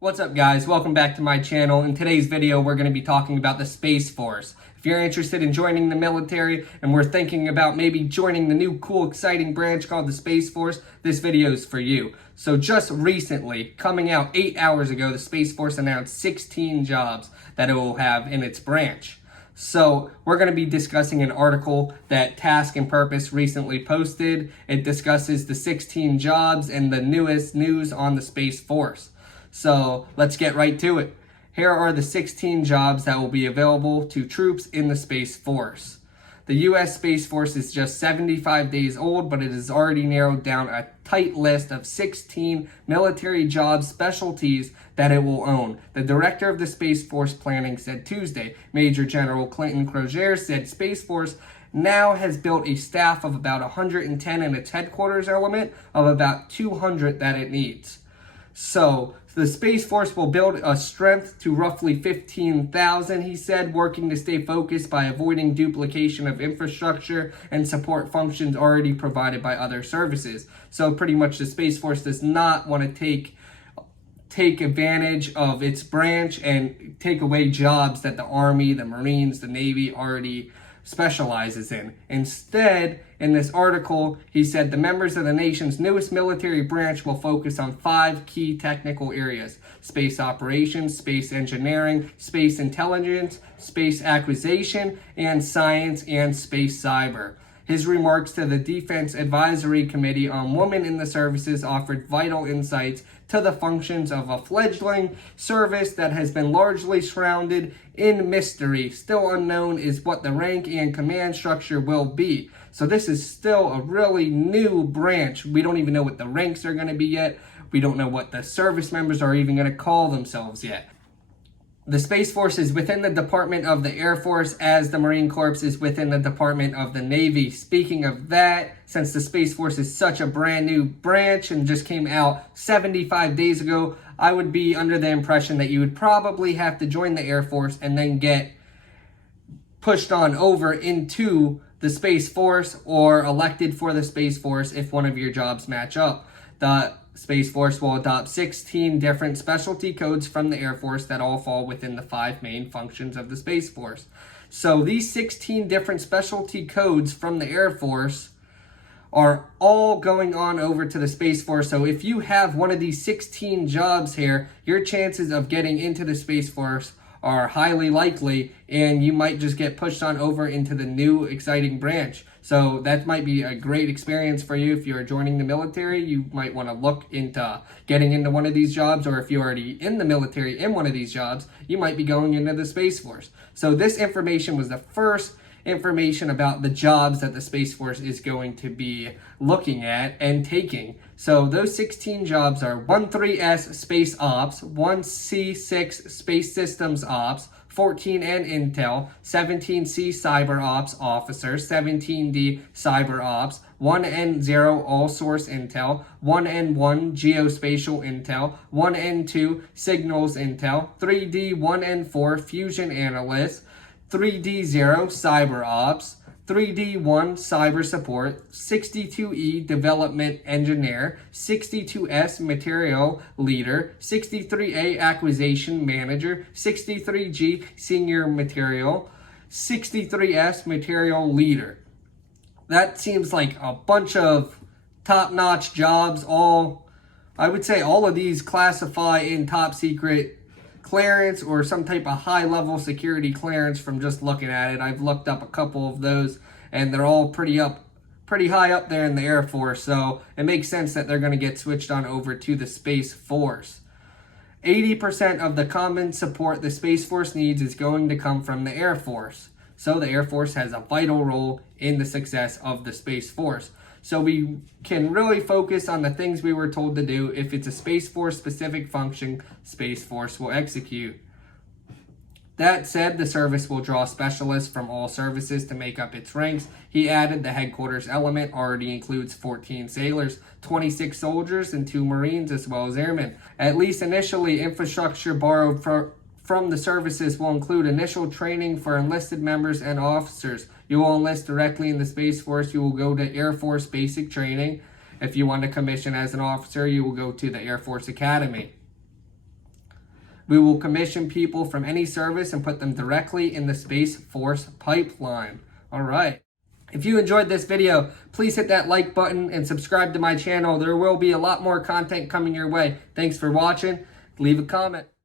What's up guys, welcome back to my channel. In today's video we're going to be talking about the Space Force. If you're interested in joining the military and we're thinking about maybe joining the new cool exciting branch called the Space Force, this video is for you. So just recently, coming out 8 hours ago, the Space Force announced 16 jobs that it will have in its branch. So we're going to be discussing an article that Task and Purpose recently posted. It discusses the 16 jobs and the newest news on the Space Force. So let's get right to it. Here are the 16 jobs that will be available to troops in the Space Force. The U.S. Space Force is just 75 days old, but it has already narrowed down a tight list of 16 military job specialties that it will own. The director of the Space Force Planning said Tuesday. Major General Clinton Crozier said Space Force now has built a staff of about 110 in its headquarters element of about 200 that it needs. So the Space Force will build a strength to roughly 15,000, he said, working to stay focused by avoiding duplication of infrastructure and support functions already provided by other services. So pretty much the Space Force does not want to take advantage of its branch and take away jobs that the Army, the Marines, the Navy already specializes in. Instead, in this article, he said the members of the nation's newest military branch will focus on 5 key technical areas: space operations, space engineering, space intelligence, space acquisition, and science and space cyber. His remarks to the Defense Advisory Committee on Women in the Services offered vital insights to the functions of a fledgling service that has been largely shrouded in mystery. Still unknown is what the rank and command structure will be. So this is still a really new branch. We don't even know what the ranks are going to be yet. We don't know what the service members are even going to call themselves yet. The Space Force is within the Department of the Air Force, as the Marine Corps is within the Department of the Navy. Speaking of that, since the Space Force is such a brand new branch and just came out 75 days ago, I would be under the impression that you would probably have to join the Air Force and then get pushed on over into the Space Force or elected for the Space Force if one of your jobs match up. The Space Force will adopt 16 different specialty codes from the Air Force that all fall within the 5 main functions of the Space Force. So these 16 different specialty codes from the Air Force are all going on over to the Space Force. So if you have one of these 16 jobs here, your chances of getting into the Space Force are highly likely, and you might just get pushed on over into the new exciting branch. So that might be a great experience for you if you're joining the military. You might want to look into getting into one of these jobs, or if you're already in the military in one of these jobs, you might be going into the Space Force. So this information was the first information about the jobs that the Space Force is going to be looking at and taking. So those 16 jobs are 13S Space Ops, 1C6 Space Systems Ops, 14N Intel, 17C Cyber Ops Officer, 17D Cyber Ops, 1N0 All Source Intel, 1N1 Geospatial Intel, 1N2 Signals Intel, 3D 1N4 Fusion Analyst, 3D0 Cyber Ops, 3D1 Cyber Support, 62E Development Engineer, 62S Materiel Leader, 63A Acquisition Manager, 63G Senior Material, 63S Materiel Leader. That seems like a bunch of top-notch jobs. I would say all of these classify in top secret clearance or some type of high-level security clearance from just looking at it. I've looked up a couple of those, and they're all pretty high up there in the Air Force, so it makes sense that they're going to get switched on over to the Space Force. 80% of the common support the Space Force needs is going to come from the Air Force. So the Air Force has a vital role in the success of the Space Force. So we can really focus on the things we were told to do. If it's a Space Force specific function, Space Force will execute. That said, the service will draw specialists from all services to make up its ranks. He added the headquarters element already includes 14 sailors, 26 soldiers, and 2 Marines, as well as airmen. At least initially, infrastructure borrowed from the services will include initial training for enlisted members and officers. You will enlist directly in the Space Force. You will go to Air Force basic training. If you want to commission as an officer, you will go to the Air Force Academy. We will commission people from any service and put them directly in the Space Force pipeline. All right. If you enjoyed this video, please hit that like button and subscribe to my channel. There will be a lot more content coming your way. Thanks for watching. Leave a comment.